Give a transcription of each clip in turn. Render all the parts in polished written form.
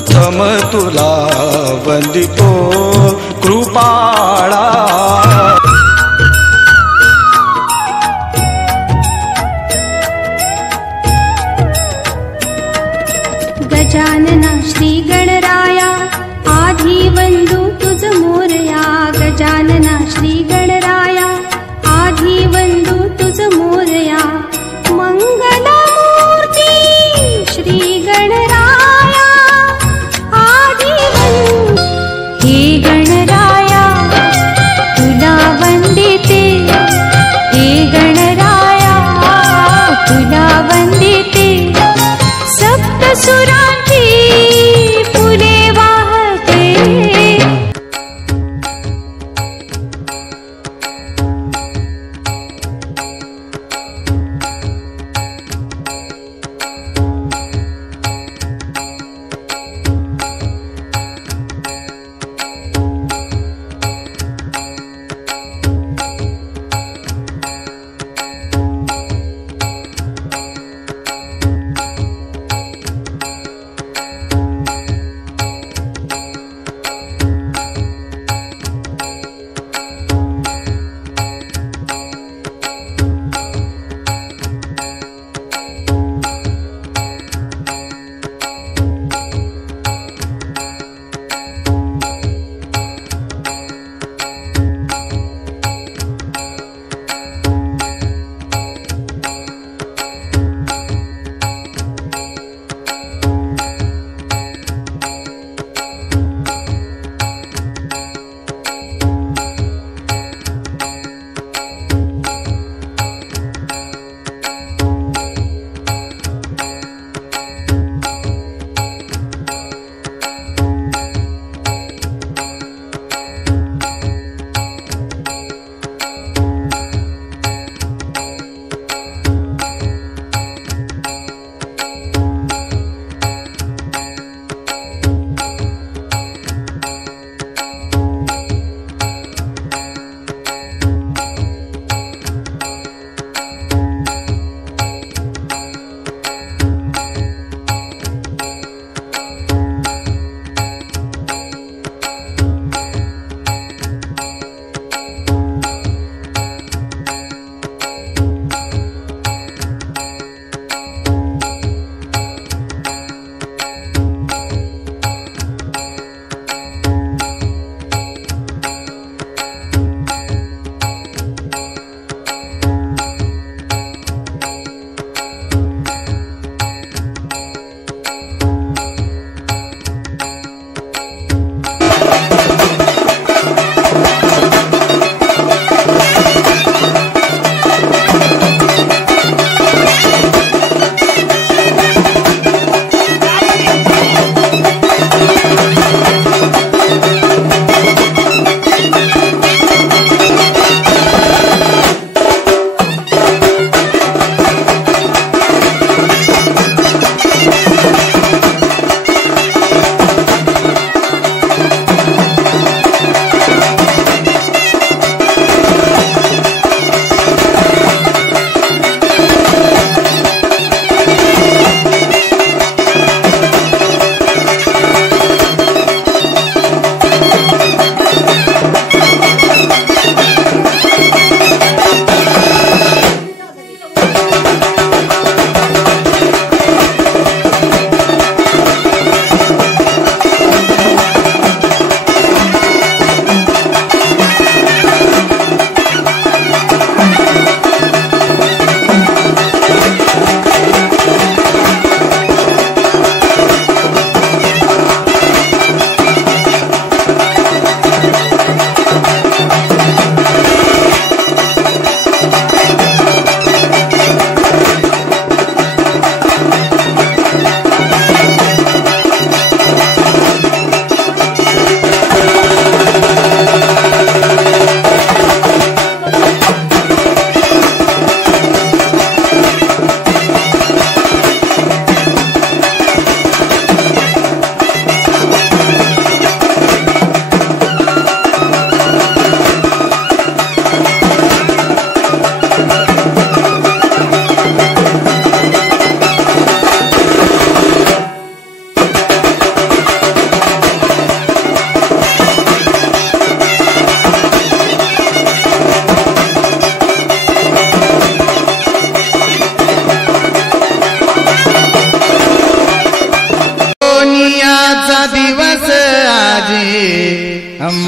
प्रथम तुला वंदितो कृपाळा। गजानना श्री गणराया आधी वंदू तुझ मोरया। गजानना श्री गणराया आधी वंदू तुझ मोरया। मंगलमूर्ती श्री गणराया आधी वंदू। हे गणराया तुला वंदिते, हे गणराया तुला वंदिते। सप्तसुरांची फुले वाहते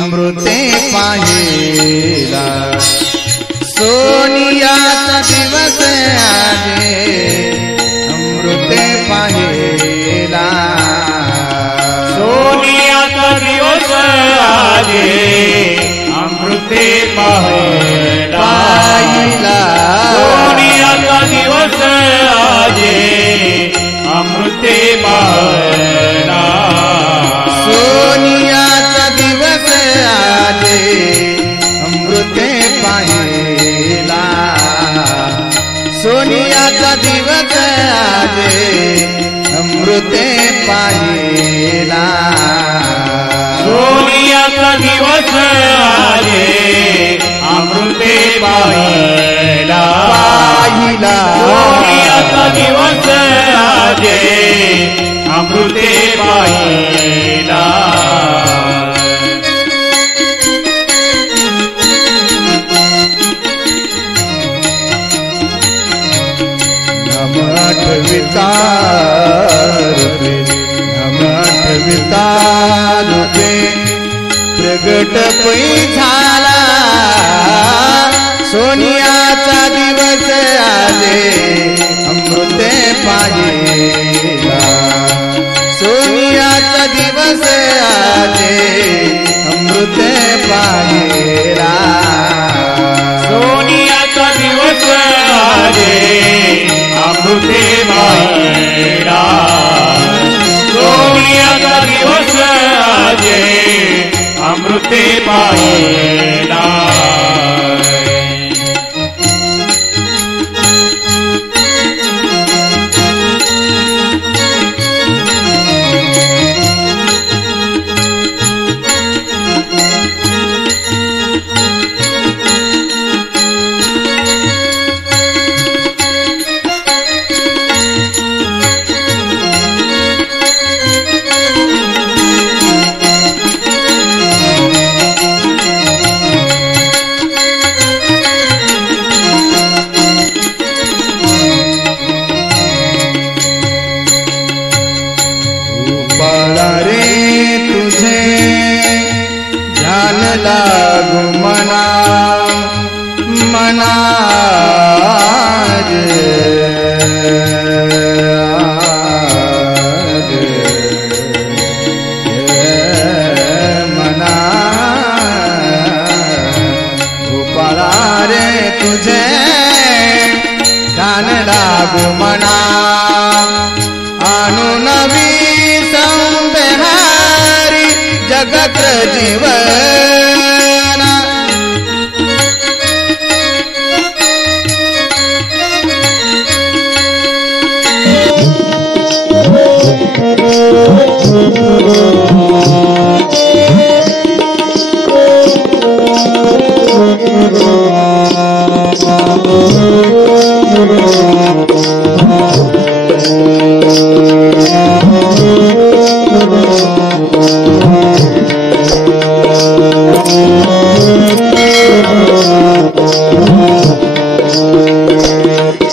अमृते पाहिला सोनियाचा दिवस आजे अमृते पाहिला सोनियाचा दिवस आजे अमृते पाहिला सोनियाचा दिवस आजे अमृते पाहिला सोनियाचा दिवस आजे अमृते पाहिला सोनियाचा दिवस आजे अमृते पाहिला सोनियाचा दिवस आजे अमृते पाहिला सोनियाचा दिवस आजे अमृते पाहिला वितारूपे प्रगट पै झाला सोनियाचा दिवस आले अमृते पाहिला सोनियाचा दिवस आले अमृते पाहिला सोनियाचा दिवस आले अमृते पाहिला सोनियाचा दिवस आजे अमृते पाहिला लागू मना मना मना गोपाळा रे तुझे ध्यान लागू मना आणू नवी संबेहारी जगत जीवना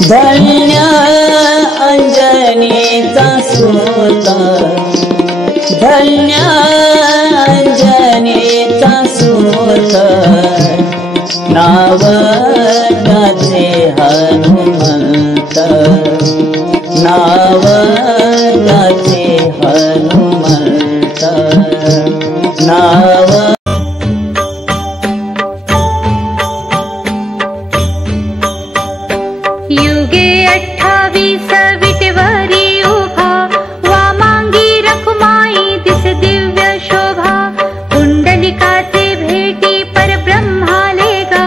धन्य अंजनीचा सूत धन्य अंजनीचा सूत नाव त्याचे हनुमंत नाव त्याचे हनुमंत नाव युगे 28 विटेवरी उभा वामांगी रखुमाई दिस दिव्य शोभा कुंडलिकाचे भेटी परब्रह्माले गा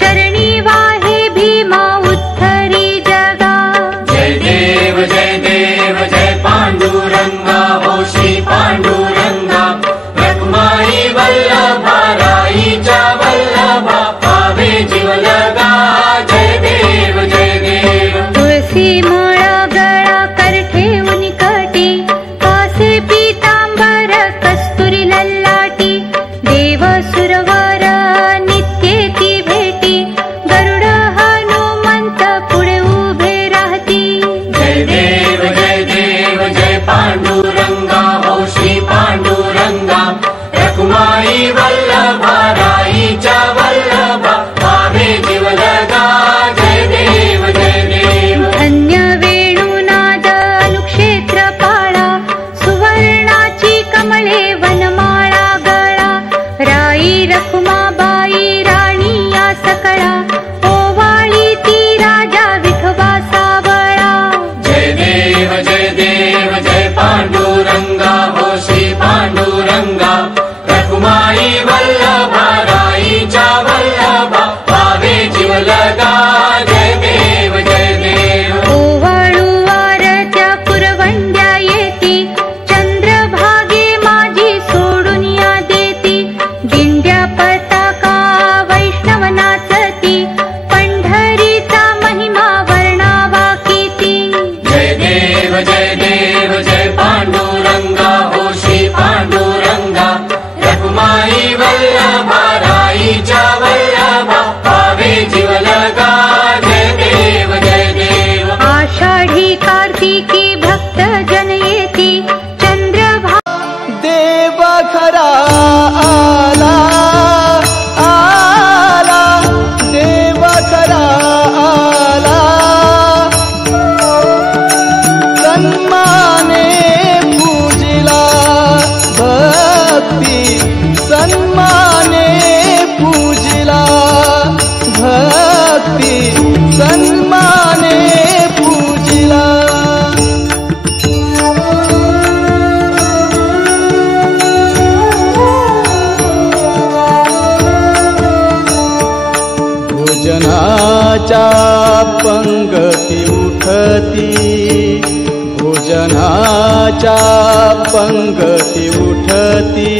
चरणी वाहे भीमा उत्तरी जगा जय देव जय पांडुरंगा हो श्री पांडुरंगा रखुमाई जय पांडुरंगा हो श्री पांडुरंगा रखुमाई वल्लभा राईच्या वल्लभा पावे जीव लगा जय देव जय देव आषाढी कार्तिकी भक्त जन येती चंद्रभा देव खरा आला आला देव खरा आला सन्माने पूजिला भक्ती सन्माने पूजिला भक्ती सन्माने पूजिला भोजनाच्या पंगती उठती भोजनाच्या पंगती उठती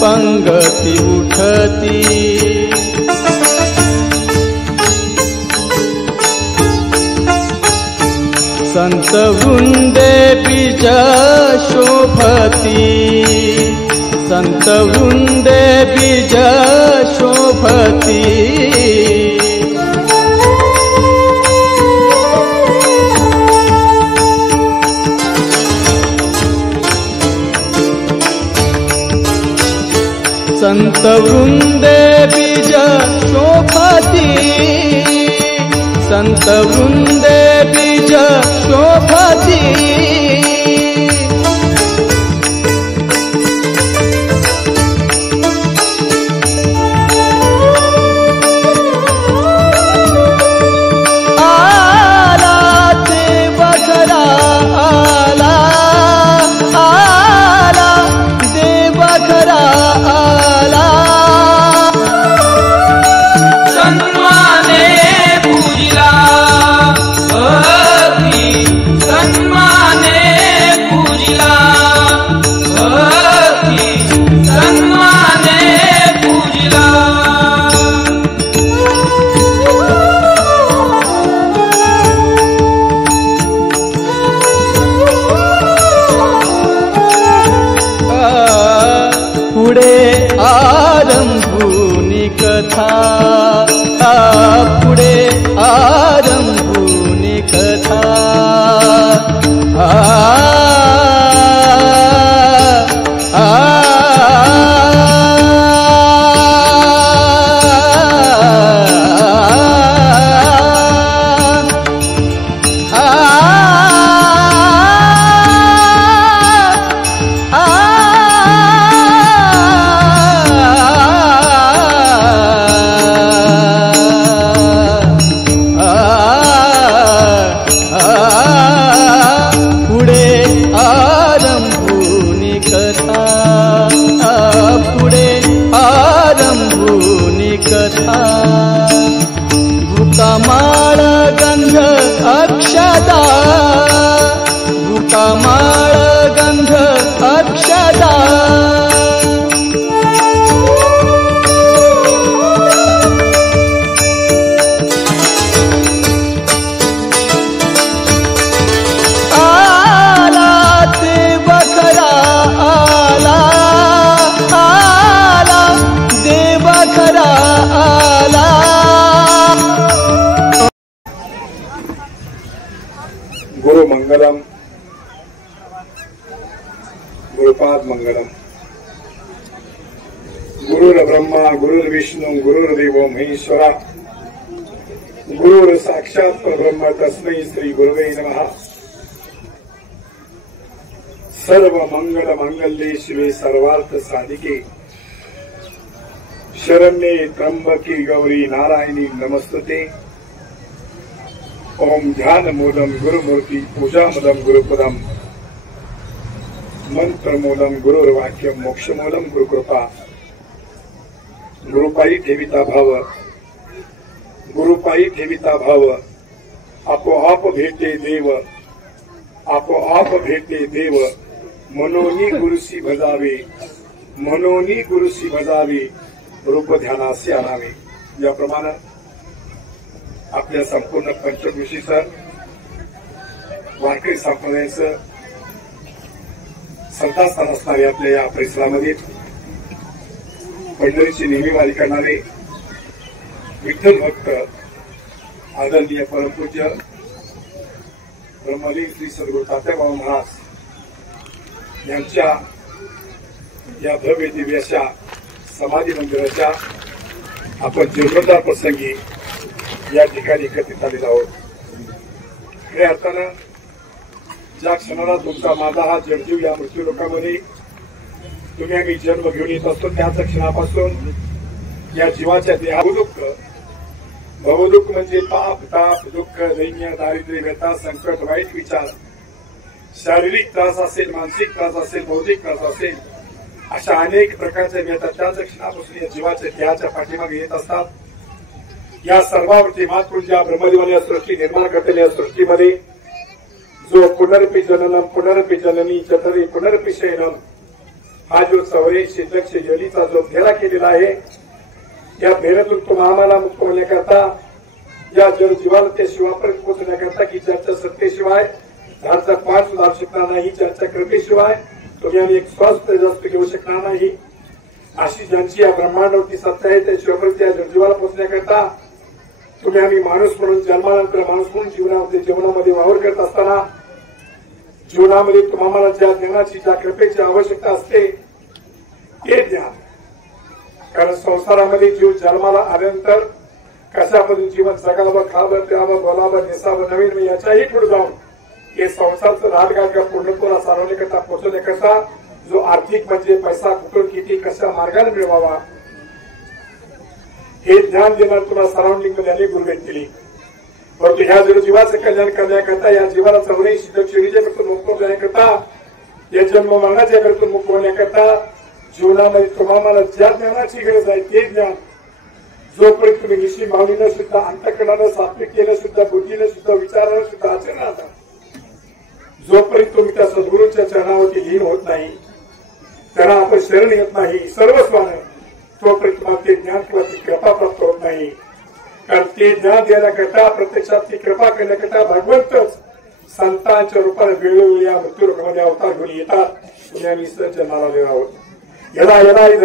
पंगती उठती संत वृंदे बीज शोभती संत वृंदे बीज शोभती संत वृंदे बीज शोभती संत वृंदे बीज शोभती आला देव खरा आला आला देव खरा पुढे आरंभूनी कथा पुढे आरंभूनी कथा कथा भूकामाळ गंध अक्षदा भूकामाळ गंध अक्षदा आला देव खरा आला आला देव खरा आला गुरु मंगलम गुरुपाद मंगलम गुरु ब्रह्मा गुरुर्विष्णू गुरुर्देव महेश्वरा गुरुर साक्षात परब्रह्म तस्मै श्री गुरुवे नमः। सर्व मंगल मांगल्ये शिवे सर्वार्थ साधिके शरण्ये त्र्यंबके गौरी नारायणी नमस्तुते। ओम ध्यान मोदम गुरुमूर्ति पूजा मदम गुरुपदम मंत्र मोदम गुरुर्वाक्यम मोक्षमूलम गुरुकृपा। गुरुपायी ठेविता भाव गुरुपायी ठेविता भाव आपोआप भेटे देव आपोआप भेटे देव मनोनी गुरुसी भजावे मनोनी गुरुसी भजावे रूप ध्यानासे आणावे। याप्रमाणे आपल्या संपूर्ण पंचकृषीचं वारकरी संप्रदायाचं संतास्थान असणारे आपल्या या परिसरामध्ये पंढरीची नेहमी वारी करणारे विठ्ठल भक्त आदरणीय परमपूज्य ब्रह्मलीन श्री सद्गुरू तात्याबाबा महाराज यांच्या या भव्य दिव्याच्या समाधी मंदिराच्या आपण जीर्णोद्धार प्रसंगी या ठिकाणी एकत्रित आलेलो आहोत। खऱ्या अर्थानं ज्या क्षणाला तुमचा माझा हा जडजीव या मृत्यू लोकांमध्ये तुम्ही आम्ही जन्म घेऊन येत असतो त्याच क्षणापासून या जीवाच्या देहादुःख भवदुःख म्हणजे पाप ताप दुःख दैन्य दारिद्र्य व्यथा संकट वाईट विचार शारीरिक त्रास असेल मानसिक त्रास असेल बौद्धिक त्रास असेल अशा अनेक प्रकारच्या व्यथा त्याच क्षणापासून या जीवाच्या देहाच्या पाठीमागे येत असतात। या सर्वावरती मातृजा ब्रह्मदेवाने या सृष्टी निर्माण करतेल्या या सृष्टीमध्ये जो पुनरपि जननम पुनरपि जननी चतरी पुनरपि शयनम हा जो 84 लक्ष जलीचा जो फेरा केलेला आहे या फेऱ्यातून तो आम्हाला मुक्त होण्याकरता या जलजीवाला त्या शिवापर्यंत पोहोचण्याकरता की ज्याच्या सत्तेशिवाय झाडचा पान सुद्धा शकणार नाही ज्याच्या कृपेशिवाय तुम्ही आम्ही एक स्वास्थ्य जास्त घेऊ शकणार नाही अशी ज्यांची या ब्रह्मांडावरती सत्ता आहे त्या शिवापर्यंत त्या जलजीवाला पोहोचण्याकरता तुम्ही आम्ही माणूस म्हणून जन्मानंतर माणूस म्हणून जीवनामध्ये वावर करत असताना जीवनामध्ये तुम्हाला ज्या ज्ञानाची ज्या कृपेची आवश्यकता असते ते ज्ञान कारण संसारामध्ये जीव जन्माला आल्यानंतर कशा पद्धतीने जीवन जगावं खावं प्यावं बोलावं नेसावं नवीन याच्याही पुढे जाऊन हे संसारचं राटगाडगा पूर्णत्वाला सारवण्याकरता पोहोचवण्याकरता जो आर्थिक म्हणजे पैसा कुठून किती कशा मार्गाने मिळवावा हे ज्ञान देणार तुम्हाला सराउंडिंग मध्ये अनेक गुरुवेद केली परंतु ह्या जर जीवाचं कल्याण करण्याकरता या जीवाला 84 शिडीच्यापासून मुक्त होण्याकरता या जन्म मरणाच्या घरातून मुक्त होण्याकरता जीवनामध्ये तुम्हाला ज्या ज्ञानाची गरज आहे ते ज्ञान जोपर्यंत तुम्ही निश्चित भावनेनं सुद्धा अंतःकरणानं सात्विकतेनं सुद्धा बुद्धीनं सुद्धा विचारानं सुद्धा आचरणात जोपर्यंत तुम्ही त्या सद्गुरूच्या चरणावरती लीन होत नाही त्यांना आपण शरण येत नाही सर्वस्वानं तोपर्यंत तुम्हाला ते ज्ञान किंवा ती कृपा प्राप्त होत नाही कारण ते ज्ञान देण्याकरता प्रत्यक्षात ती कृपा करण्याकरता भगवंतच संतांच्या रूपाने वेळोवेळी या मृत्यू लोकांमध्ये अवतार घेऊन येतात तुम्ही आम्ही जन्माला आलेलो आहोत। यदा यदा हि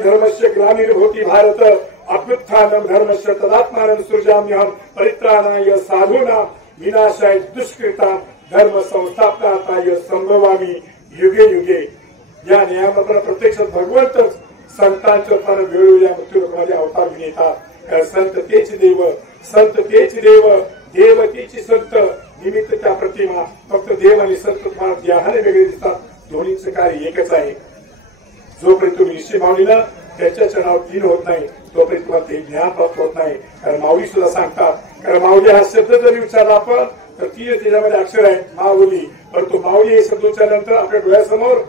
धर्मस्य ग्लानिर्भवति भारत अभ्युत्थानं धर्मस्य तदात्मानं सृजाम्यहं परित्राणाय साधूनां विनाशाय दुष्कृतां धर्म संस्थापनार्थाय संभवामि युगे युगे। या नियमाप्रमाणे प्रत्यक्षात भगवंतच संतांच्या रूपाने वेळोवेळी मृत्यू लोकांमध्ये अवतार घेऊन येतात कारण संत तेच देव देव तेची संत निमित्त त्या प्रतिमा फक्त देव आणि संत तुम्हाला देहाने वेगळे दिसतात दोन्हीचं कार्य एकच आहे। जोपर्यंत तुम्ही निश्चित माऊलीला त्याच्या चरणावर लीन होत नाही तोपर्यंत तुम्हाला ते ज्ञान प्राप्त होत नाही कारण माऊली सुद्धा सांगतात कारण माऊली हा शब्द जरी विचारला आपण तर 3 त्याच्यामध्ये अक्षर आहे माऊली परंतु माऊली हे शब्द उच्चारल्यानंतर आपल्या डोळ्यासमोर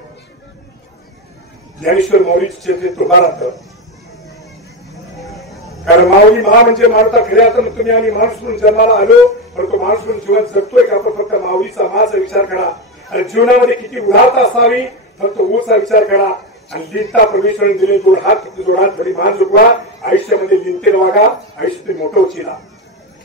ज्ञानेश्वर माऊलीचे चित्र उभा राहतं कारण माऊली महा म्हणजे मानवता खऱ्या अर्थानं तुम्ही आम्ही माणूस म्हणून जन्माला आलो परंतु माणूस म्हणून जीवन जगतोय का आपण फक्त माऊलीचा माझा विचार करा आणि जीवनामध्ये किती उदारता असावी फक्त ऊचा विचार करा आणि लिहिता परमेश्वराने दिले दोन हात जोडात भरी मान झुकवा आयुष्यामध्ये लिहितेल वागा आयुष्य मोठं उचिला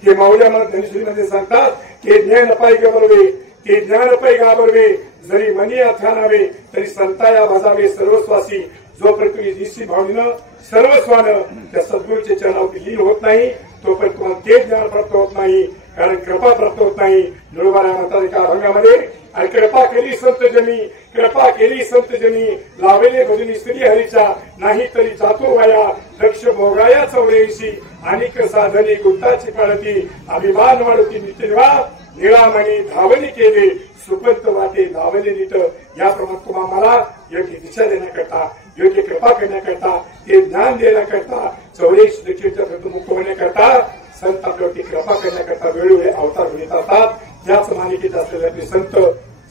हे माऊल्या मला ज्ञानेश्वरीमध्ये सांगतात की ज्ञान पाय गबरवे ते ज्ञान पाय गाबरवे जरी मनी अथानावे तरी संताया भाजावे सर्वस्वासी जोपर्यंत तुम्ही निश्चित भावनेनं सर्वस्वानं त्या सद्गुरूच्या चरणावरती लीन होत नाही तोपर्यंत तुम्हाला ते ज्ञान प्राप्त होत नाही कारण कृपा प्राप्त होत नाही निळोबाऱ्या म्हणतात एका अभंगामध्ये आणि कृपा केली संत जनी, कृपा केली संत जनी, लावेले भजनी श्री हरीचा, नाही तरी जातो वाया दक्ष भोगाया 84, अनेक साधने गुप्ताची पळती, अभिमान वाढती नित्यवा, निळामणी धावली केले, सुपंत वाटे धावले नीट. याप्रमाणे तुम्हाला मला योग्य दिशा देण्याकरता, योग्य कृपा करण्याकरता, ते ज्ञान देण्याकरता, 84 दक्षिणच्या मुक्त होण्याकरता, संत आपल्यावरती कृपा करण्याकरता वेळोवेळी अवतार घेत असतात. त्याच मालिकेत असलेले संत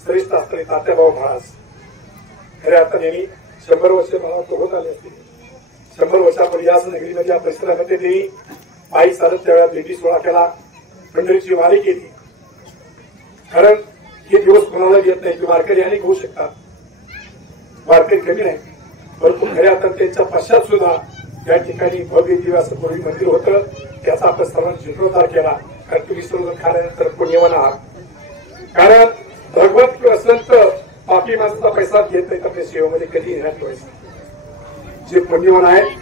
श्रेष्ठ असताना तात्याभाऊ महाराज खऱ्या अर्थाने 100 वर्ष मला होत आले असतील. 100 वर्षापूर्वी याच नगरीमध्ये या परिसरामध्ये त्यांनी पायी चालत त्यावेळेला भेटी सोहळा केला, पंढरीची वारी केली. कारण हे दिवस कोणाला येत नाही की वारकरी अनेक होऊ शकतात, वारकरी कमी नाही, परंतु खऱ्या अर्थाने त्यांच्या पश्चात सुद्धा या ठिकाणी भव्य दिव्य असं पूर्वी मंदिर होतं. त्याचा आपण सर्वांनी जीर्णोद्धार केला. कारण तुम्ही सर्व खाल्यानंतर पुण्यवान आहात. कारण भगवत संत पापी माणसाचा पैसा घेत नाही, आपल्या सेवेमध्ये कधी येणार पैसा. जे पुण्यवान आहेत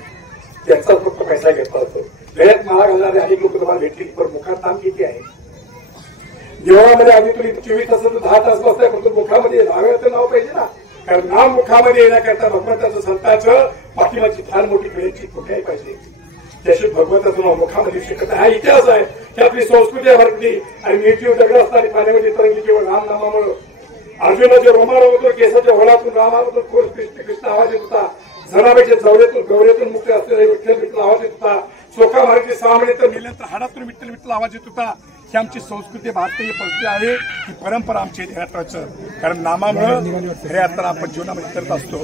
त्यांचाच फक्त पैसा घेतला जातो. गळ्यात माळा घालणारे अनेक लोक तुम्हाला भेटतील, पण मुखात ताम किती आहे. देवळामध्ये आम्ही तुम्ही 24 तास 10 तास बसताय, फक्त मुखामध्ये नावाचं नाव पाहिजे ना. कारण नाव मुखामध्ये येण्याकरता भगवंताचं संतांचं पाठीमागची फार मोठी पिढ्यांची कुठेही पाहिजे. त्याशिवाय भगवंताचं नाव मुखामध्ये शकत हा इतिहास आहे. ही आपली संस्कृती आहे भारतीय. आणि निर्जीव दगड असताना पाण्यामध्ये तरंगली केवळ रामनामामुळे. अर्जुनाच्या रोमारोमातून केसाच्या होलातून रामातून कृष्ण कृष्ण आवाज येत होता. जनाबाईच्या जवळेतून गौऱ्यातून मुक्त असलेला विठ्ठल विठ्ठल आवाज येत होता. चोखा मारायचे सामने तर मिळालं तर हाडातून विठ्ठल विठ्ठल आवाज येत होता. ही आमची संस्कृती भारतीय पद्धती आहे. ही परंपरा आमची देहाचं. कारण नामामुळे खऱ्या अर्थानं आपण जीवनामध्ये करत असतो.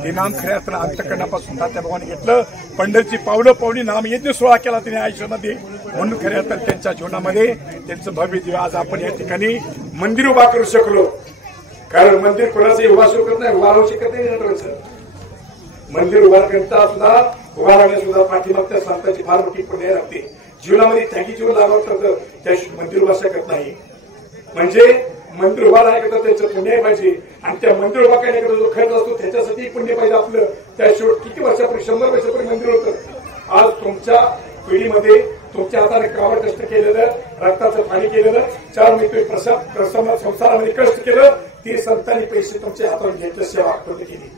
हे नाम खऱ्या अर्थानं अंतःकरणापासून त्या भगवान घेतलं. पंढरीची पावलं पावली नाम यज्ञ सोहळा केला त्यांनी आयुष्यामध्ये. म्हणून खऱ्या अर्थानं त्यांच्या जीवनामध्ये त्यांचं भव्य दिव्य आज आपण या ठिकाणी मंदिर उभा करू शकलो. कारण मंदिर कोणाचंही उभा शकत नाही, उभा राहू शकत नाही. मंदिर उभा करता सुद्धा उभा राहण्यास सुद्धा पाठीमागच्या संतांची फार मोठी पुण्य लागते. जीवनामध्ये त्यागी जीवन लाभवतं त्या मंदिर उभा शकत नाही. म्हणजे मंदिर उभा राहण्याकरता त्याचं पुण्य पाहिजे. आणि त्या मंदिर उभा करण्याकरता जो खर्च असतो त्याच्यासाठी पुण्य पाहिजे आपलं. त्याशिवाय किती वर्षापूर्वी 100 वर्षापूर्वी मंदिर होतं. आज तुमच्या पिढीमध्ये तुमच्या हाताने कावड कष्ट केलेलं, रक्ताचं पाणी केलेलं, 4 महिने संसारामध्ये कष्ट केलं, ते संतांनी पैसे तुमच्या हाताने घेतलं, सेवा पूर्ण केली.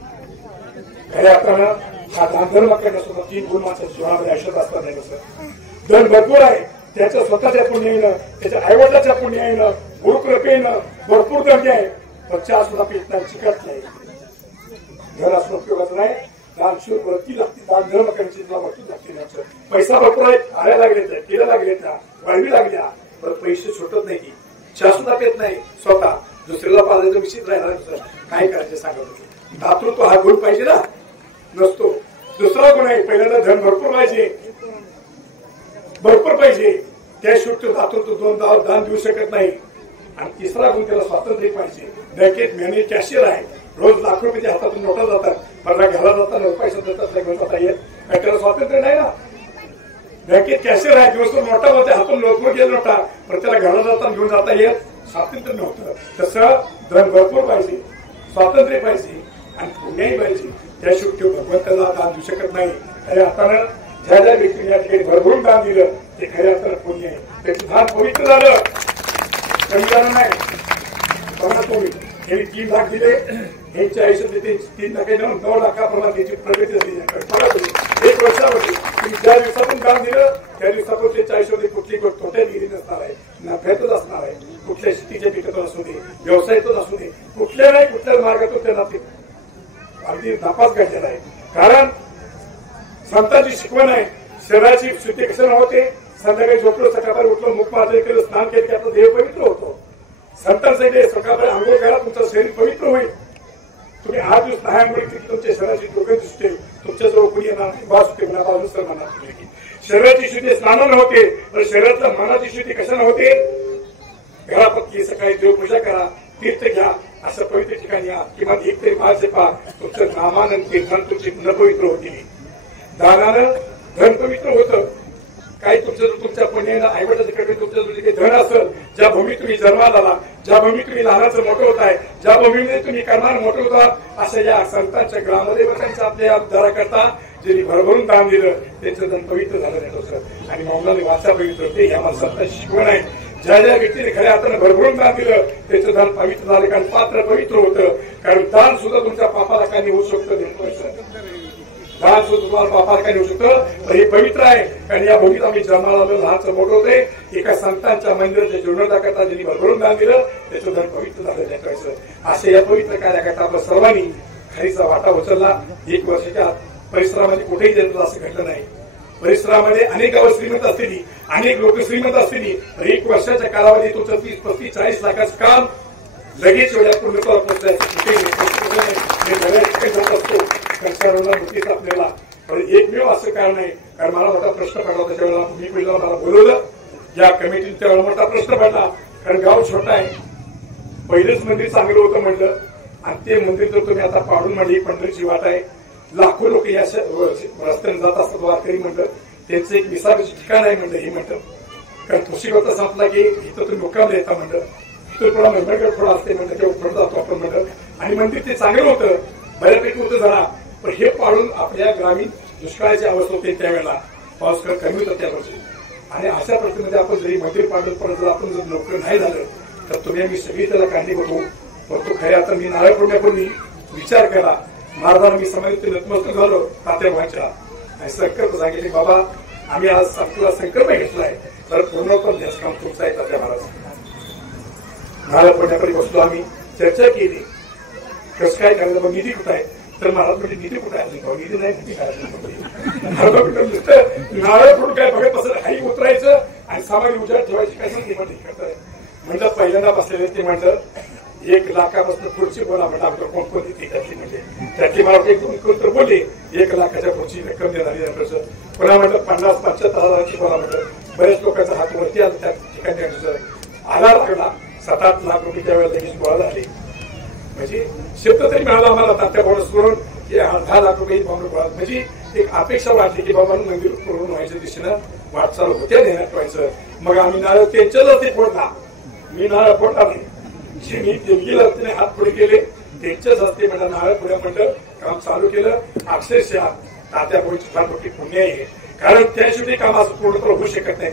खऱ्या अर्थानं हा दानधर्म करणं सुद्धा 3 गुण माणसाच्या जीवनामध्ये आयुष्यात असतात नाही. कसं धन भरपूर आहे, त्याच्या स्वतःच्या पुण्याईनं, त्याच्या आईवडिलाच्या पुण्याईनं, गुरुकृपेनं भरपूर धन आहे. पण चहा सुद्धा पित नाही, चिकट नाही. धन असणं उपयोगाचं नाही. दानशूर वरती लागते, दान धर्म करण्याची तुला वरती लागते. पैसा भरपूर आहे, आल्या लागले, केल्या लागले, वाळवी लागल्या, पण पैसे सुटत नाही. चहा सुद्धा पित नाही स्वतः, दुसऱ्याला पाजायचं विषय राहणार. काय करायचं सांगत होते. दातृत्व हा गुण पाहिजे ना, नसतो. दुसरा गुण आहे, पहिल्यांदा धन भरपूर पाहिजे, भरपूर पाहिजे. त्याशिवाय तो दातृत्व 2 दान देऊ शकत नाही. आणि तिसरा गुण त्याला स्वातंत्र्य पाहिजे. बँकेत मॅनेज कॅशियर आहे, रोज लाखो रुपये हातातून नोटा जातात, पण घाला जातात, पैसा देतात, घेऊन जाता येत. त्याला स्वातंत्र्य नाही ना. बँकेत कॅशियर आहे, दिवसभर नोटा होते, हातून लोकभर गेला नोटा, पण त्याला घाला जातात, घेऊन जाता येत, स्वातंत्र्य नव्हतं. तसं धन भरपूर पाहिजे, स्वातंत्र्य पाहिजे आणि पुण्याही पाहिजे. त्याशिवाय तो भगवंताला दान देऊ शकत नाही. खऱ्या अर्थानं ज्या ज्या व्यक्तीने या ठिकाणी भरभरून दान दिलं ते खऱ्या अर्थानं पुण्य आहे. त्याचं दान पवित्र झालं, कमी झालं नाही. बघा तुम्ही हे 3 लाख दिले, यांच्या आयुष्यात 3 लाख 9 लाखाप्रमाणे त्याची प्रगती झाली. बघा तुम्ही 1 वर्षामध्ये तुम्ही ज्या दिवसातून दान दिलं त्या दिवसातून त्याच्या आयुष्यामध्ये कुठली तोट्यात गेली नसणार आहे, नफ्यातच असणार आहे. कुठल्या शेतीच्या पिकातून असू दे, व्यवसायातून असू दे, कुठल्या नाही कुठल्या मार्गातून त्यांना ते अगदी नापास घडलेला आहे. कारण संतांची शिकवण आहे. शरीराची शुद्धी कशाला होते. संध्याकाळी झोपलं, सकाळी उठलं, मुख मार्जन केलं, स्नान केलं की आपला देह पवित्र होतो. संतांसाठी सकाळी आंघोळ करा, तुमचं शरीर पवित्र होईल. तुम्ही 8 दिवस नाही आंघोळ केली की तुमच्या शरीराची दुर्गंध दिसते, तुमच्याजवळ कुणी येणार नाही, वास होते. मनापासून म्हणा शरीराची शुद्धी स्नानानं होते, पण शरीरातल्या मनाची शुद्धी कशाने होते. घरापत्ती सकाळी देवपूजा करा, तीर्थ घ्या, असं पवित्र ठिकाणी या. किंवा एक तरी माझे पा तुमचं नामानं धन तुमची न पवित्र होती. दानानं धन पवित्र होतं. काही तुमच्या पुण्यानं आईवडिलाच्याकडे तुमच्या काही धन असेल, ज्या भूमी तुम्ही जन्माला आला, ज्या भूमी तुम्ही लहानाचं मोठं होत आहे, ज्या भूमीमध्ये तुम्ही करणार मोठं होता, अशा या संतांच्या ग्रामदेवतांच्या आपल्या उद्धाराकरता ज्यांनी भरभरून दान दिलं त्यांचं धन पवित्र झालं नाही. आणि मौलाने वाचा पवित्र होते. हे आम्हाला संतांची शिकवण आहे. ज्या ज्या व्यक्तीने खऱ्या अर्थानं भरभरून दान दिलं त्याचं दान पवित्र झालं, कारण पात्र पवित्र होतं. कारण दान सुद्धा तुमच्या पापाला काही होऊ शकतं, दान सुद्धा तुम्हाला पापाला काही होऊ शकतं. पण हे पवित्र आहे, कारण या भोगीत आम्ही जन्माला आलो, लहानचं मोठं होते. एका संतांच्या मंदिराच्या जीर्णोद्धाराकरता ज्यांनी भरभरून दान दिलं त्याचं दान पवित्र झालं त्याचं. असे या पवित्र कार्याकरता आपण सर्वांनी खारीचा वाटा उचलला. 1 वर्षाच्या परिसरामध्ये कुठेही जनता असं घडलं नाही. परिसरामध्ये अनेक गावं श्रीमंत असलेली, अनेक लोक श्रीमंत असलेली, 1 वर्षाच्या कालावधीत 30, 35, 40 लाखाचं काम लगेच एवढ्या पूर्णत्वाला पोहोचल्याचं असतो. आपल्याला एकमेव असं कारण आहे, कारण मला मोठा प्रश्न पडला होता त्यावेळेला मी पहिला मला बोलवलं या कमिटीने, त्यावेळेला मोठा प्रश्न पडला. कारण गाव छोटा आहे, पहिलेच मंदिर चांगलं होतं म्हणलं आणि ते मंदिर जर तुम्ही आता पाडून म्हणली, पंढरीची वाट आहे, लाखो लोक या रस्त्याने जात असतात वारकरी म्हणलं, त्यांचं एक विसाव्याचं ठिकाण आहे म्हणलं हे म्हणतं. कारण तुळशीगावचा संपला की इथं तुम्ही मुक्काम येता म्हणलं, इथं थोडा मेंबरगड थोडा असते म्हणलं, तेव्हा पुढे जातो आपण म्हणलं. आणि मंदिर ते चांगलं होतं, बऱ्यापैकी होतं जरा, पण हे पाडून आपल्या ग्रामीण दुष्काळाची अवस्था होते त्यावेळेला, पाऊस कमी होता त्या वर्षी. आणि अशा परिस्थितीमध्ये आपण जरी मंदिर पाडलं परत जर आपण जर नोकरी नाही झालं तर तुम्ही आम्ही सगळी त्याला कारणीभूत होऊ. परंतु खऱ्या आता मी नारळ फोडण्यापूर्वी विचार करा. महाराजांना मी समाजात नतमस्तक झालो तात्या भाईच्या आणि संकल्प सांगितले, बाबा आम्ही आज तुला संकल्प घेतलाय तर पूर्णत्व ध्यास काम तुमचं आहे तात्या महाराज. नारळ फोडण्यापूर्वी बसलो, आम्ही चर्चा केली कसं काय करायचं, मग निधी कुठं आहे तर महाराज म्हणजे निधी कुठे आहे, निधी नाही निधी काय नारळ फोडून काय बघत बसत हाई उतरायचं आणि सामान्य उजाड ठेवायची काय सांगते करताय म्हणलं. पहिल्यांदा बसलेले ते म्हणलं 1 लाखापासून पुढची बोला म्हणलं आमच्या कोणकोणती ती त्यातली म्हणजे त्यातली मला कोण तर बोलले 1 लाखाच्या पुढची रक्कम देणारी पुन्हा म्हटलं 50-75 हजाराची बोला म्हटलं. बऱ्याच लोकांचा हात वरती आला त्या ठिकाणी आला लागला. 7-8 लाख रुपये त्यावेळेला लगेच गोळा झाले. म्हणजे शब्द तरी मिळाला आम्हाला तात्या बोनस करून 10 लाख रुपये गोळा. म्हणजे एक अपेक्षा वाटली की बाबा मंदिर पूर्ण व्हायच्या दिशेनं वाटचाल होत्या देण्यात व्हायचं. मग आम्ही नारळ त्यांच्याच ते फोडला, मी नारळ फोडला नाही. जे मी देवगीला तिने हात पुढे केले त्यांच्याच हस्ते म्हणलं नारळ पुढे म्हणलं काम चालू केलं. अक्षरशः तात्या बोळीची फार मोठी पुण्य आहे, कारण त्याशिवाय काम असं पूर्णत्व होऊ शकत नाही.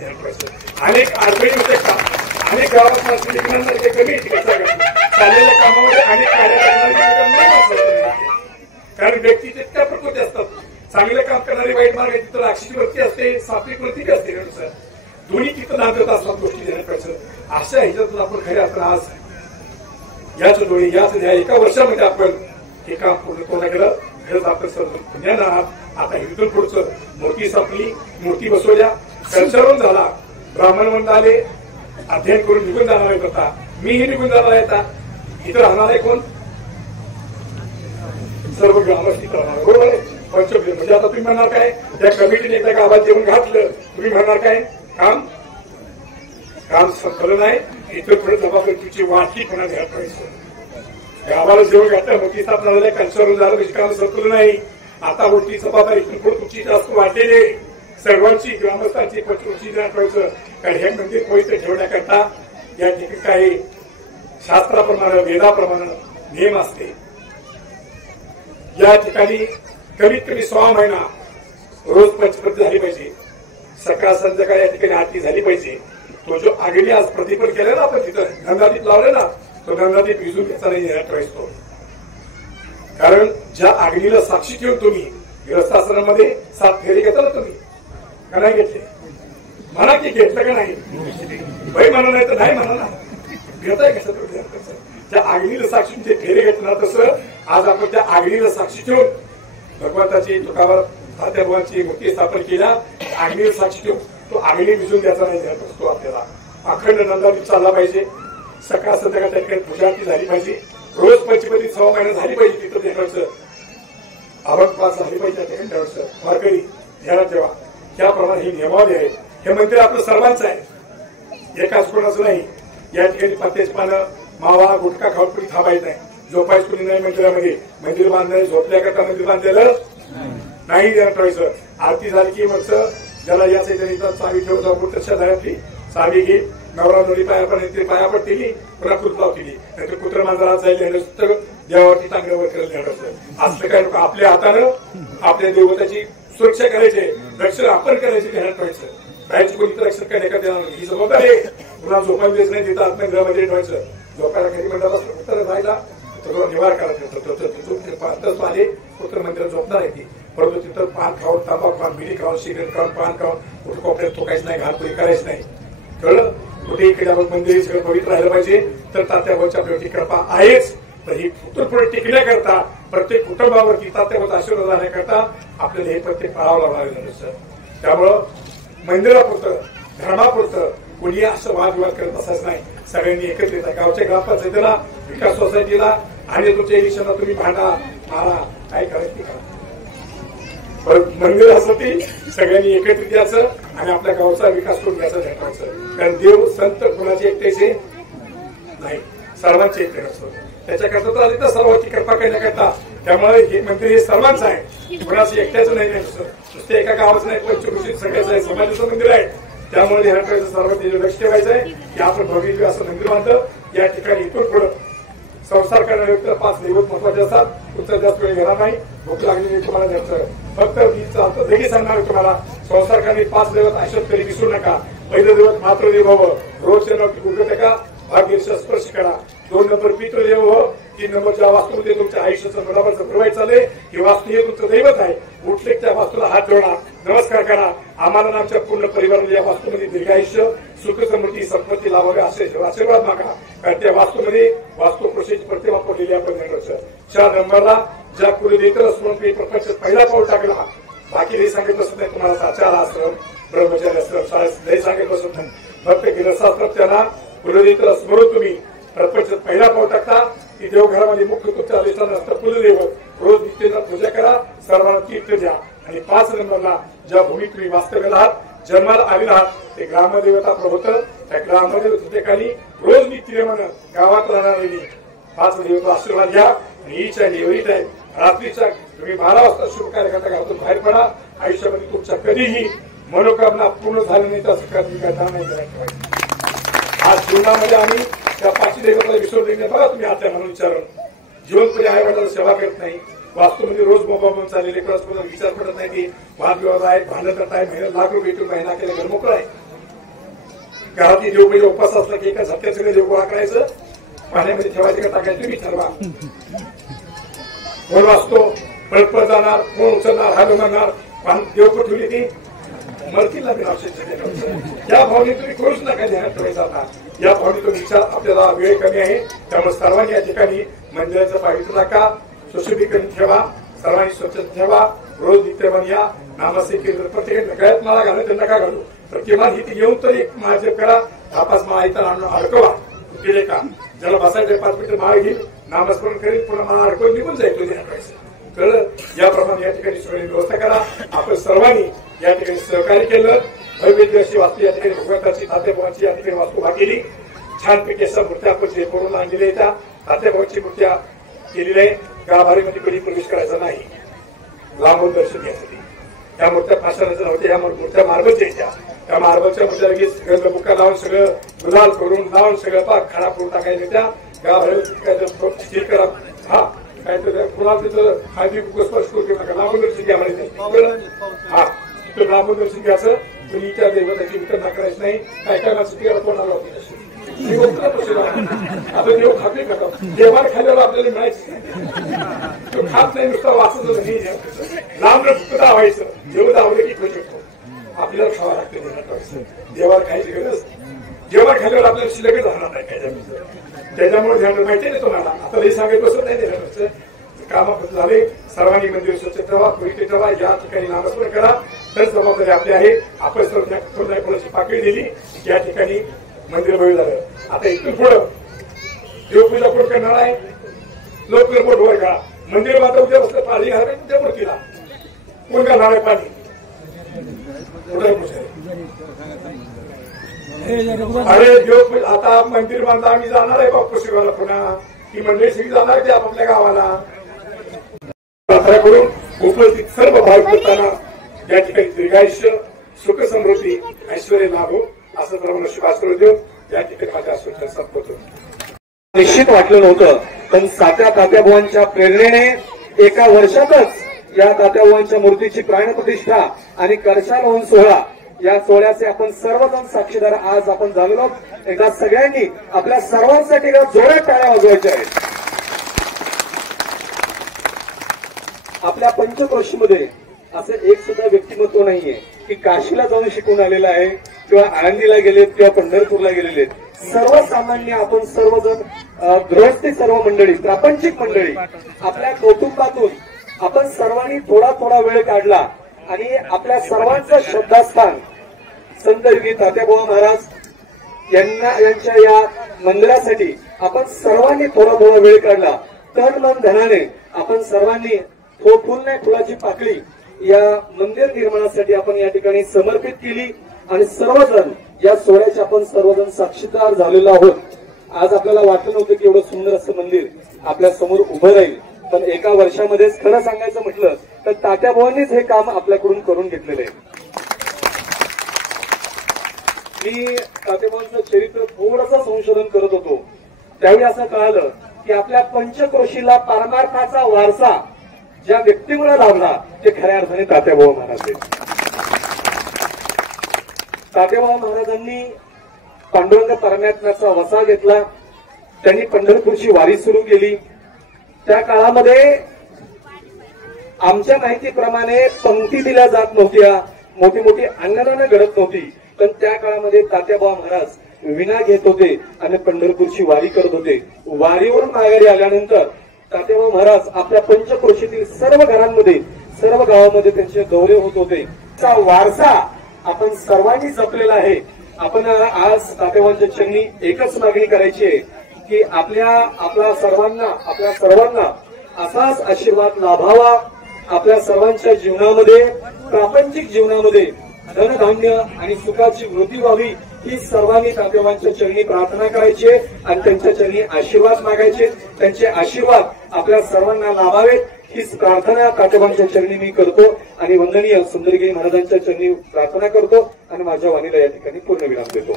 अनेक अडचणी होते का, अनेक गावात कमी चाललेल्या कामामध्ये अनेक कार्य, कारण व्यक्ती तितक्या प्रकृती असतात. चांगलं काम करणारी वाईट मार्ग तिथं राक्षसी वृत्ती असते, सात्विक वृत्ती असते. दोन्ही तिथं नांदत असतात गोष्टी देण्यात पाहिजे. अशा ह्याच्यातून आपण खऱ्या आपण आज याच डोळे याच द्या 1 वर्षामध्ये आपण हे काम पूर्ण कोणाकडे खरंच आपण सर्व पुण्यानं आहात. आता इथून पुढचं मूर्ती सापली, मूर्ती बसवल्या, कल्चरवरून झाला, ब्राह्मण मंद आले, अध्ययन करून निघून जाणार आहे. आता मीही निघून जाणार आहे. आता इथं राहणार आहे कोण, सर्व ग्रामस्थित राहणार बरोबर आहे. पंचवीस म्हणजे आता तुम्ही म्हणणार काय, त्या कमिटीने एकदा गावात जेवण घातलं तुम्ही म्हणणार काय काम संपलं नाही. इथं पुढे जबाबदारी तुमची वाटली पुन्हा घ्यायला पाहिजे. गावाला जेवण घातलं, मोठी स्थापना झाल्या, कल्चरवरून झालं, म्हणजे काम संपलं नाही. आता मोठी जबाबदारी इथून पुढे तुमची जास्त वाढलेली आहे. सर्वांची ग्रामस्थांची पंचवृत्ती द्यायचं. कारण हे मंदिर पवित्र ठेवण्याकरता या ठिकाणी काही शास्त्राप्रमाणे वेदाप्रमाणे नियम असते. या ठिकाणी कमीत कमी 6 महिना रोज पंचपत्ती झाली पाहिजे. सकाळ संध्याकाळ या ठिकाणी आरती झाली पाहिजे. तो जो आगीने आज प्रतिपन्न केला ना आपण तिथं गंगादीप लावले ना, तो गंगादीप विजून घ्यायचा नाही ठेवायचो. कारण ज्या आगीला साक्षी ठेवून तुम्ही गृहस्थाश्रमामध्ये 7 फेरे घेता ना तुम्ही, का नाही घेतले म्हणा की घेतलं का नाही, बाई म्हणा नाही तर नाही म्हणा ना, घेताय कसं. त्या आगीला साक्षी ते फेरे घेतणार तसं आज आपण त्या आगीला साक्षी ठेवून भगवंताची तुकावर तात्याबाची मूर्ती स्थापन केल्या. आगीला साक्षी ठेवून तो आगीने विजून द्यायचा नाही तो आपल्याला अखंड नंदादीप चालला पाहिजे. सकाळ संध्याकाळ त्या ठिकाणी पूजा आरती झाली पाहिजे. रोज पंचपती 6 महिने झाली पाहिजे. तिथं देण्याचं अभंग पास झाली पाहिजे. त्या ठिकाणी देण्याचं वारकरी ध्यानात ठेवा. त्याप्रमाणे ही नियमावली आहे. हे मंदिर आपलं सर्वांचं आहे, एकाच कोणाचं नाही. या ठिकाणी पत्त्याची पानं मावा गुटखा खाऊन कुणी थांबायचं नाही, झोपायचं कुणी नाही. मंदिरामध्ये मंदिर बांधलं झोपल्याकरता मंदिर बांधलेलं नाही ठेवायचं. आरती झाली की मग ज्याला या साईडला चावी ठेवता तशा झाल्यातली चावी घे, नवरा नवरी पायापर्यंत पाया पडलेली पुन्हा कृतलाव केली, नाहीतर कुत्र मांजरात जाईल देवावरती चांगल्यावर करायला असलं काय लोक आपल्या हातानं आपल्या देवताची सुरक्षा करायची, रक्षण आपण करायची ध्यानात पाहिजे. बाहेरची कोणी तर ऍक्सेप्ट काय देणार नाही, ही जबाबदारी आहे. पुन्हा झोपायला देत नाही, तिथं आत्मगृहामध्ये ठेवायचं. झोपायला घरी मंडळात असलं उत्तर राहायला तर निवार करायचं. पाहिले उत्तर मंदिरात झोपणार आहे ती, परंतु तिथं पान खाऊन, तंबाखू खाऊन, बिडी खाऊन, सिगरेट खाऊन, पान खाऊन कुठं कोपऱ्यात थोकायचं नाही, घालपुरी करायचं नाही. कळलं? कुठे इकडे आपण मंदिर सगळं पवित्र राहिलं पाहिजे. तर तात्याभाऊच्या आपल्यावरती कृपा आहेच, तर ही पुढे टिकण्याकरता प्रत्येक कुटुंबावरती तात्याभाऊचा आशीर्वाद राहण्याकरता आपल्याला हे प्रत्येक पाळावं लागलं सर. त्यामुळं मंदिरापुरतं, धर्मापुरतं कोणी असं वादविवाद करत असायचं नाही. सगळ्यांनी एकत्रित गावच्या ग्रामपंचायतीला, विकास सोसायटीला आणि तुमच्या इलेक्शनला तुम्ही भांडा मारा काय करायचं करा, मंदिरासाठी सगळ्यांनी एकत्रित यायचं आणि आपल्या गावचा विकास करून घ्यायचा ठरवायचं. कारण देव संत कुणाचे एकटेचे नाही, सर्वांचे एकटे असतो. त्याच्याकरता तर आधी तर सर्वांची कृपा करण्याकरता. त्यामुळे हे मंदिर हे सर्वांचं आहे, कुणाचं एकट्याचं नाही. नुसते एका गावाचं नाही, पंचकृषीत सगळ्याचं आहे, समाजाचं मंदिर आहे. त्यामुळे ध्यान ठेवायचं, सर्वांनी लक्ष ठेवायचं आहे की आपण भव्य असं मंदिर बांधलं. या ठिकाणी इथून पुढं संसार करण्याव्यक्त 5 दिवस महत्वाचे असतात. तुमचा जास्त वेळ घेणार नाही, भूक लागली तुम्हाला द्यायचं. फक्त मी देखील सांगणार तुम्हाला, संसार करणे 5 दिवस आयुष्यात कधी विसरू नका. पहिलं दिवस मातृदेव भव, रोज गुरु टेका, भाग्येचा स्पर्श करा. 2 नंबर पितृदेव भव, 3 नंबर ज्या वास्तूमध्ये तुमच्या आयुष्याचं बरोबरचं प्रवाह चालले, ही वास्तू हे तुमचं दैवत आहे. उठले त्या वास्तूला हात जोडा, नमस्कार करा. आम्हाला आमच्या पूर्ण परिवाराला या वास्तूमध्ये दीर्घायुष्य, सुख समृद्धी, संपत्ती लावावे असे आशीर्वाद मागा. कारण त्या वास्तूमध्ये वास्तुपुरुषाची प्रतिमा पडलेली आपण 4 नंबरला ज्या कुलदेवतेला स्मरण प्रपंच पहिला पाऊल टाकला. बाकी हे सांगत बसत नाही तुम्हाला, आचार आश्रम, ब्रह्मचार्य आश्रम, शाळेत सांगत बसत नाही. फक्त गिरशास्त्रात त्यांना कुलदेवतेला स्मरून तुम्ही प्रपंचात पहिला पाऊल टाकता की देवघरामध्ये मुख्य तुमच्या अधिष्ठान असतं कुलदैवत. रोज नित्येला पूजा करा, सर्वांना तीर्थ द्या. आणि 5 नंबरला ज्या भूमीत तुम्ही वास्तव्याला आहात, जन्माला आलेला आहात, ते ग्रामदेवता होतं. त्या ग्रामदेवतेच्या ठिकाणी रोज नित्यनेमानं गावात राहणारी 5 देवता आशीर्वाद घ्या. आणि ईच आहे एवढी टाईम रात्रीच्या तुम्ही 12 वाजता शुभ कार्यकर्ता घरातून बाहेर पडा. आयुष्यामध्ये तुमच्या कधीही मनोकामना पूर्ण झाली नाही तर तुम्ही करता नाही करायचं. आज जीवनामध्ये आम्ही त्या 5 देवताला विसर्जन देणे बघा तुम्ही आता म्हणून विचारून जीवनपणे आई वडिलांना सेवा करत नाही. वास्तूमध्ये रोज मोबाईल चाललेले परस्पर विचार पडत नाही की वादविवाद आहे, भांडण करत आहे, महिन्यात लाख रुपये महिना केला घर मोकळं आहे. घरातली देवपूजा उपास असला की एका झटक्यात सगळं देव गोळा करायचं, पाण्यामध्ये ठेवायचं का टाकायचं तुम्ही ठरवा. कोण वाचतो, पळपळ जाणार, कोण उचलणार, हात म्हणणार, देवपूर ठेवली ती मरतील ना बिना या भावने तुम्ही करूच नका ध्यानात ठेवायचा. आता या भावनेतून विचार आपल्याला वेळ कमी आहे. त्यामुळे सर्वांनी या ठिकाणी मंदिराचं पावित्र्य राखा, सुशोभीकरण ठेवा, सर्वांनी स्वच्छता ठेवा. रोज नित्यमान या नामाचे केंद्र प्रत्येकाने गळ्यात माळा घालून त्यांना का घालू प्रतिमान ही येऊन तर एक महाजप करा. 5 माळा इथं आणून अडकवा केले का, ज्याला बसायचं 5 मिनिटं माळ घेईल, नामस्मरण करेल, पुन्हा माळा अडकवून निघून जाईल. तो ध्यान कळलं. याप्रमाणे या ठिकाणी सगळ्यांनी व्यवस्था करा. आपण सर्वांनी या ठिकाणी सहकार्य केलं. भव्य अशी वास्तू या ठिकाणी भगवंताची, तात्याभावांची या ठिकाणी वास्तू उभा केली. छानपैकी अशा मूर्त्या आपण जे करून आणलेल्या आहेत त्या तात्याभावांची मूर्त्या केलेल्या आहे. गाभारीमध्ये कधी प्रवेश करायचा नाही, लांबून दर्शन घ्यायसाठी. या मूर्त्या फाशाच्या नव्हत्या, या मूर्त्या मार्बलच्या येत्या. त्या मार्बलच्या मूर्त्या लगेच गंधबुक्का लावून सगळं गुलाल करून लावून सगळं पाक खडा करून टाकायच्या त्या. गाभारी करा. हा काय तर कुणाला तिथं हळदी स्पर्श करू नका, लांबून दर्शन घ्या म्हणे. हा तिथं लांबून दर्शन घ्यायचं. तुम्ही त्या दैवताची विकरणा करायची नाही. काय काय माणसं कोणाला होती आता देव खाते का, देवाला खाल्यावर आपल्याला मिळायचं तो खात नाही, नुसता वाचत नाही. लांब सुद्धा व्हायचं, देव दावले की खाऊ शकतो. आपल्याला खावा लागतं, देवाला खायची गरज. जेवण खाल्यावर आपल्याला शिल्लकच राहणार नाही त्याच्यामध्ये. त्याच्यामुळे ध्यान माहिती नाही तुम्हाला. आता हे सांगत बसत नाही देण्याचं काम झाले. सर्वांनी मंदिर स्वच्छ ठेवा, पवित्र ठेवा, या ठिकाणी नामस्मरण करा. तर जबाबदारी आपली आहे. आपण कोणाची पाकळी दिली, या ठिकाणी मंदिर भव्य झालं. आता इथून पुढं देवपूजा कोण करणार आहे, लोक बोटवर का मंदिर माता उद्या बसलं पाणी घालावे त्या मूर्तीला कोण करणार आहे पाणी. अरे देव आता मंदिर बांधला आम्ही जाणार आहे बापू शिवाला, पुन्हा ही मंदिर सगळी जाणार आहे आपापल्या गावाला. यात्रा करून उपस्थित सर्व भाविक करताना या ठिकाणी दीर्घायुष्य, सुख समृद्धी, ऐश्वर्य लाभो असं सर्वांना शुभास्त्र देऊन या ठिकाणी माझ्या आश्वासन संपवतो. निश्चित वाटलं नव्हतं, पण तात्याभावांच्या प्रेरणेने एका वर्षातच या तात्याभावांच्या मूर्तीची प्राणप्रतिष्ठा आणि कलशारोहण सोहळा या सोहळ्याचे आपण सर्वजण साक्षीदार आज आपण झालेलो आहोत. एकदा सगळ्यांनी आपल्या सर्वांसाठी जोरात टाळ्या वाजवायच्या आहेत. आपल्या पंचक्रोशीमध्ये असं एक सुद्धा व्यक्तिमत्व नाहीये की काशीला जाऊन शिकून आलेलं आहे किंवा आळंदीला गेलेत किंवा पंढरपूरला गेलेले आहेत. सर्वसामान्य आपण सर्वजण गृहस्थी सर्व मंडळी, प्रापंचिक मंडळी आपल्या कौटुंबातून आपण सर्वांनी थोडा थोडा वेळ काढला आणि आपल्या सर्वांचं श्रद्धास्थान संत योगी तात्याबुवा महाराज यांच्या या मंदिरासाठी आपण सर्वांनी थोडा थोडा वेळ काढला. तन मन धनाने आपण सर्वांनी फुल नाही फुलाची पाकळी या मंदिर निर्माणासाठी आपण या ठिकाणी समर्पित केली आणि सर्वजण या सोहळ्याचे आपण सर्वजण साक्षीदार झालेलो आहोत. आज आपल्याला वाटलं नव्हतं की एवढं सुंदर असं मंदिर आपल्या समोर उभं राहील, पण एका वर्षामध्येच खरं सांगायचं म्हटलं तर तात्याबुवांनीच हे काम आपल्याकडून करून घेतलेलं आहे. मी तात्याबुवांचं चरित्र थोडंसं संशोधन करत होतो त्यावेळी असं कळालं की आपल्या पंचक्रोशीला पारमार्थाचा वारसा ज्या व्यक्तीमुळे लाभला ते खऱ्या अर्थाने तात्याबुवा महाराज आहेत. तात्याबुवा महाराजांनी पांडुरंग परमात्म्याचा वसा घेतला. त्यांनी पंढरपूरची वारी सुरू केली. त्या काळामध्ये आमच्या माहितीप्रमाणे पंक्ती दिल्या जात नव्हत्या, मोठी मोठी अन्नदानं घडत नव्हती, पण त्या काळामध्ये तात्याबुवा महाराज विना घेत होते आणि पंढरपूरची वारी करत होते. वारीवरून माघारी आल्यानंतर तात्याबुवा महाराज आपल्या पंचक्रोशीतील सर्व घरांमध्ये सर्व गावामध्ये त्यांचे दौरे होत होते. त्याचा वारसा आपण सर्वांनी जपलेला आहे. आपण आज तात्याबुवांच्या चरणी एकच मागणी करायची आहे की आपल्या सर्वांना असाच आशीर्वाद लाभावा. आपल्या सर्वांच्या जीवनामध्ये, प्रापंचिक जीवनामध्ये धनधान्य आणि सुखाची वृद्धी व्हावी ही सर्वांनी तात्याबुवांच्या चरणी प्रार्थना करायची आणि त्यांच्या चरणी आशीर्वाद मागायचे. त्यांचे आशीर्वाद आपल्या सर्वांना लाभावेत हीच प्रार्थना तात्याबुवांच्या चरणी मी करतो आणि वंदनीय सुंदरगिरी महाराजांच्या चरणी प्रार्थना करतो आणि माझ्या वाणीला या ठिकाणी पूर्ण विराम देतो.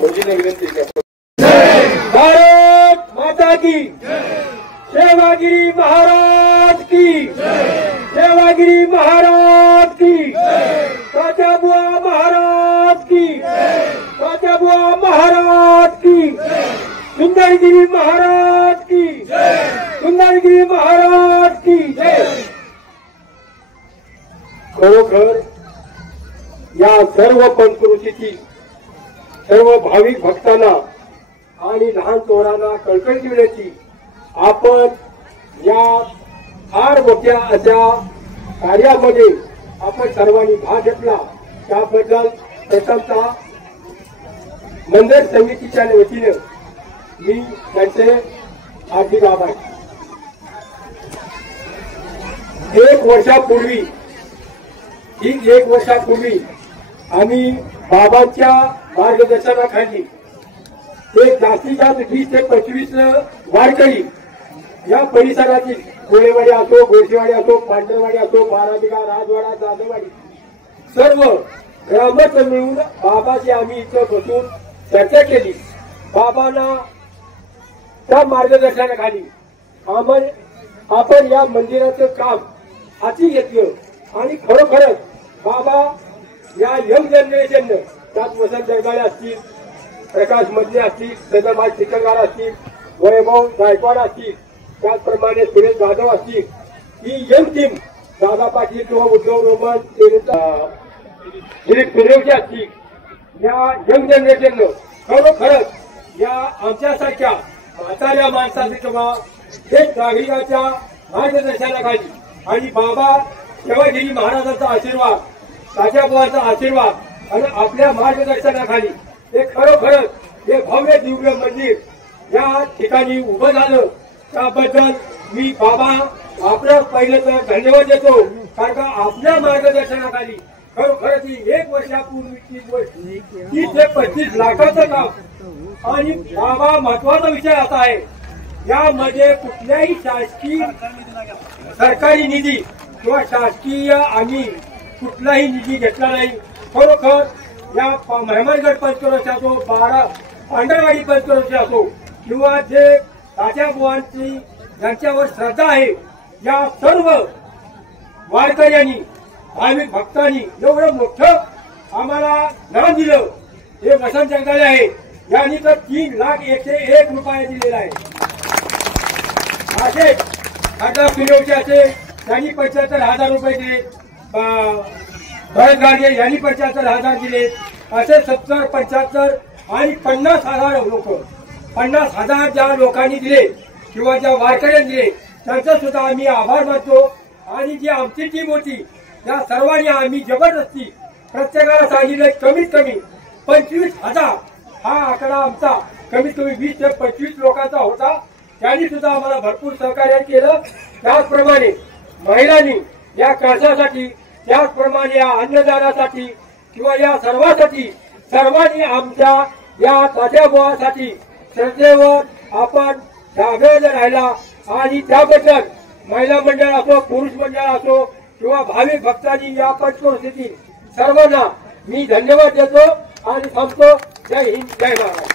फौजीने विनंती करतो. भारत माता की सेवागिरी महाराज की, सेवागिरी महाराज की, तात्याबुवा महाराज की, तात्याबुवा महाराज की, सुंदरगिरी महाराज की, सुंदरगिरी महाराज की जय. खरोखर या सर्व पंचक्रोशीची सर्व भाविक भक्तांना आणि लहान चोरांना कळकळ देण्याची आपण या फार मोठ्या अशा कार्यामध्ये आपण सर्वांनी भाग घेतला त्याबद्दल प्रथमतः मंदिर समितीच्या वतीने मी त्यांचे हार्दिक आभार. एक वर्षापूर्वी आम्ही बाबांच्या मार्गदर्शनाखाली एक जास्तीत जास्त 20 ते 25 वारकरी या परिसरातील कोळेवाडी असो, गोरसेवाडी असो, पांढरवाडी असो, बाराबिगा, राजवाडा, जाधववाडी सर्व ग्रामस्थ मिळून बाबाशी आम्ही इथं बसून चर्चा केली. बाबांना त्या मार्गदर्शनाखाली आपण या मंदिराचं काम हाती घेतलं आणि खरोखरच बाबा या यंग जनरेशननं त्यात वसंत जरगाळे असतील, प्रकाश मधले असतील, सदाभाई चिकलगार असतील, वैभव गायकवाड असतील, त्याचप्रमाणे सुरेश जाधव असतील, ही यंग टीम दादा पाटील किंवा उद्धव रोमन दिलीप सुरेवचे असतील, या यंग जनरेशननं खरोखरच या आमच्यासारख्या म्हाताऱ्या माणसाचे किंवा थेट नागरिकाच्या मार्गदर्शनाखाली आणि बाबा सेवागिरी महाराजांचा आशीर्वाद, तात्याबुवांचा आशीर्वाद आणि आपल्या मार्गदर्शनाखाली हे खरोखरच हे भव्य दिव्य मंदिर या ठिकाणी उभं झालं. त्याबद्दल मी बाबा आपलं पहिलं तर धन्यवाद देतो. कारण का आपल्या मार्गदर्शनाखाली खरोखरच ही 1 वर्षापूर्वीची गोष्ट 30 ते 35 लाखाचं काम आणि बाबा महत्वाचा विषय असा आहे यामध्ये कुठल्याही शासकीय सरकारी निधी किंवा शासकीय आम्ही कुठलाही निधी घेतला नाही. खरोखर या मेहमानगड पंचक्रोशी असो, पांढरवाडी पंचक्रोशी असो किंवा जे तात्याबुवांची ज्यांच्यावर श्रद्धा आहे या सर्व वारकऱ्यांनी भाविक भक्तांनी एवढं मोठं आम्हाला नाव दिलं हे वसंत जंगाले आहे. यांनी तर 3,01,001 रुपये दिलेला आहे. असे खासदार फिरवचे असे त्यांनी 75,000 रुपये दिले. भरत गाडगे यांनी 75,000 दिले. असे 70, 75 आणि 50,000 लोक 50,000 ज्या लोकांनी दिले किंवा ज्या वारकऱ्यांनी दिले त्यांचा सुद्धा आम्ही आभार मानतो. आणि जी आमची टीम होती त्या सर्वांनी आम्ही जबरदस्ती प्रत्येकाला सांगितलं कमीत कमी 25,000 हा आकडा आमचा कमीत कमी 20 ते 25 लोकांचा होता. त्यांनी सुद्धा आम्हाला भरपूर सहकार्य केलं. त्याचप्रमाणे महिलांनी या कळसासाठी त्याचप्रमाणे या अन्नदानासाठी किंवा या सर्वांसाठी सर्वांनी आमच्या या तात्याबुवासाठी श्रद्धेवर आपण जागेवर राहिला. आणि त्याबद्दल महिला मंडळ असो पुरुष मंडळ असो किंवा भाविक भक्तांनी या पंचक्रोशीतील सर्वांना मी धन्यवाद देतो आणि थांबतो. जय हिंद जय महाराष्ट्र.